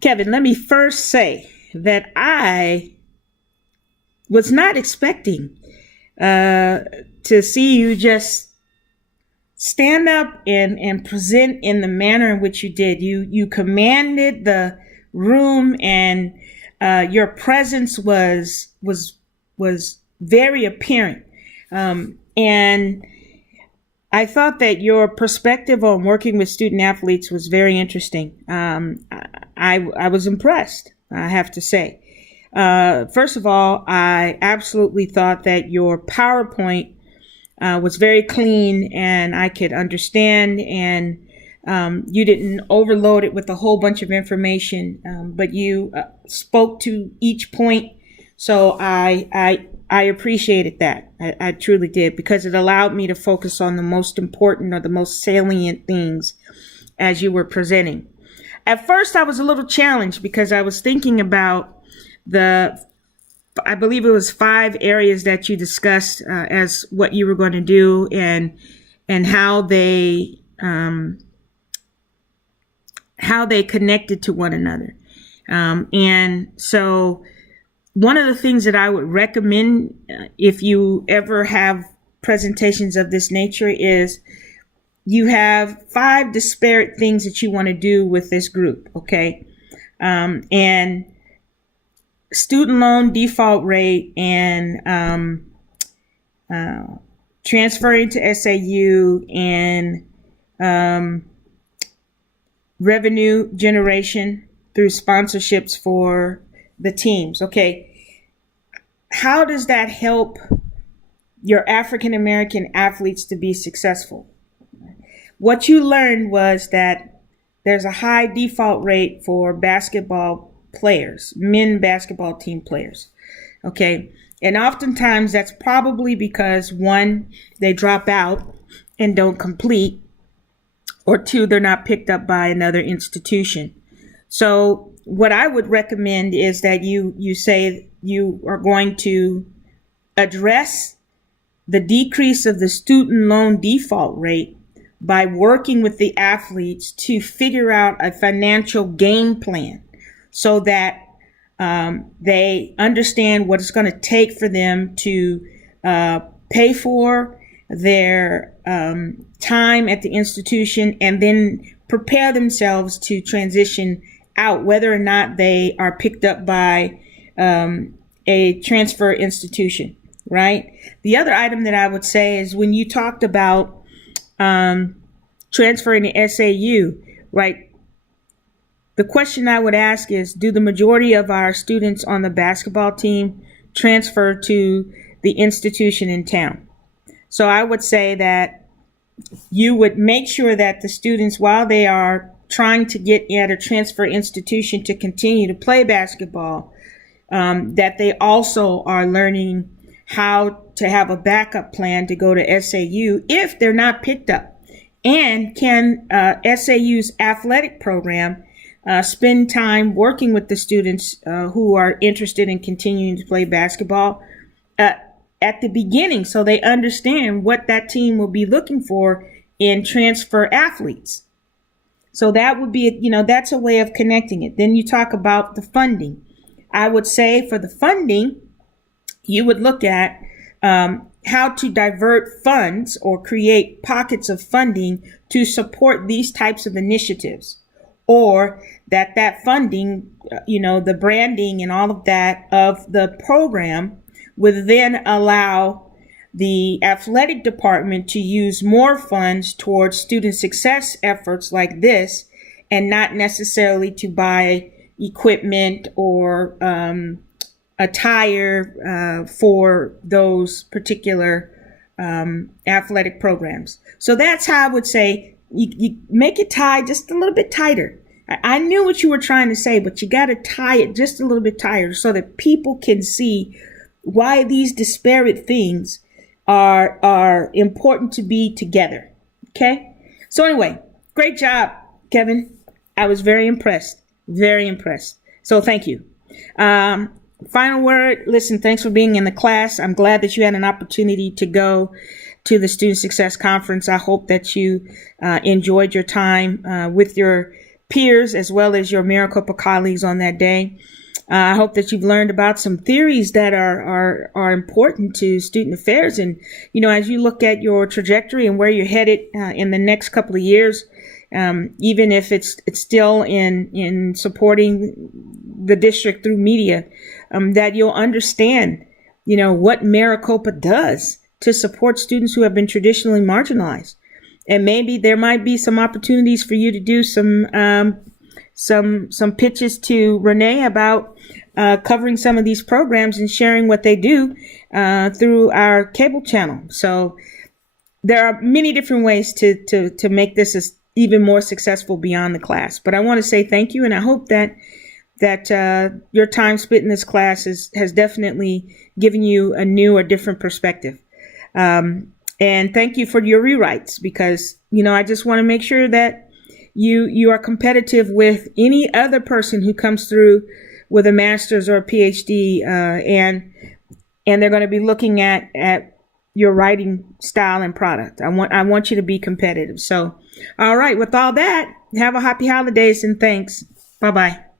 Kevin, let me first say that I was not expecting uh, to see you just stand up and present in the manner in which you did. You commanded the room, and your presence was very apparent. And I thought that your perspective on working with student athletes was very interesting. I was impressed, I have to say. First of all, I absolutely thought that your PowerPoint was very clean and I could understand, and you didn't overload it with a whole bunch of information, but you spoke to each point. So I appreciated that. I truly did, because it allowed me to focus on the most important or the most salient things as you were presenting. At first, I was a little challenged because I was thinking about I believe it was 5 areas that you discussed as what you were going to do, and how they connected to one another. And so one of the things that I would recommend if you ever have presentations of this nature is you have 5 disparate things that you want to do with this group, okay? And student loan default rate, and transferring to SAU, and revenue generation through sponsorships for the teams. Okay, how does that help your African American athletes to be successful? What you learned was that there's a high default rate for basketball players, men basketball team players. Okay, and oftentimes that's probably because 1, they drop out and don't complete, or 2, they're not picked up by another institution. So what I would recommend is that you say you are going to address the decrease of the student loan default rate by working with the athletes to figure out a financial game plan, so that they understand what it's going to take for them to pay for their time at the institution, and then prepare themselves to transition out, whether or not they are picked up by a transfer institution, right? The other item that I would say is when you talked about transferring to SAU, right? The question I would ask is, do the majority of our students on the basketball team transfer to the institution in town? So I would say that you would make sure that the students, while they are trying to get at a transfer institution to continue to play basketball, that they also are learning how to have a backup plan to go to SAU if they're not picked up. And can SAU's athletic program spend time working with the students who are interested in continuing to play basketball at the beginning, so they understand what that team will be looking for in transfer athletes. So that would be, that's a way of connecting it. Then you talk about the funding. I would say for the funding, you would look at how to divert funds or create pockets of funding to support these types of initiatives, or that funding, the branding and all of that of the program would then allow the athletic department to use more funds towards student success efforts like this, and not necessarily to buy equipment or attire for those particular athletic programs. So that's how I would say you make it tie just a little bit tighter. I knew what you were trying to say, but you got to tie it just a little bit tighter so that people can see why these disparate things are important to be together. Okay? So anyway, great job, Kevin. I was very impressed. Very impressed. So thank you. Final word. Listen, thanks for being in the class. I'm glad that you had an opportunity to go to the Student Success Conference. I hope that you enjoyed your time with your peers as well as your Maricopa colleagues on that day. I hope that you've learned about some theories that are important to student affairs. And, as you look at your trajectory and where you're headed in the next couple of years, even if it's still in supporting the district through media, that you'll understand, what Maricopa does to support students who have been traditionally marginalized. And maybe there might be some opportunities for you to do some pitches to Renee about covering some of these programs and sharing what they do through our cable channel. So there are many different ways to make this even more successful beyond the class. But I want to say thank you, and I hope that your time spent in this class has definitely given you a new or different perspective. And thank you for your rewrites, because, I just want to make sure that you are competitive with any other person who comes through with a master's or a PhD, and they're going to be looking at your writing style and product. I want you to be competitive. So, all right, with all that, have a happy holidays and thanks. Bye-bye.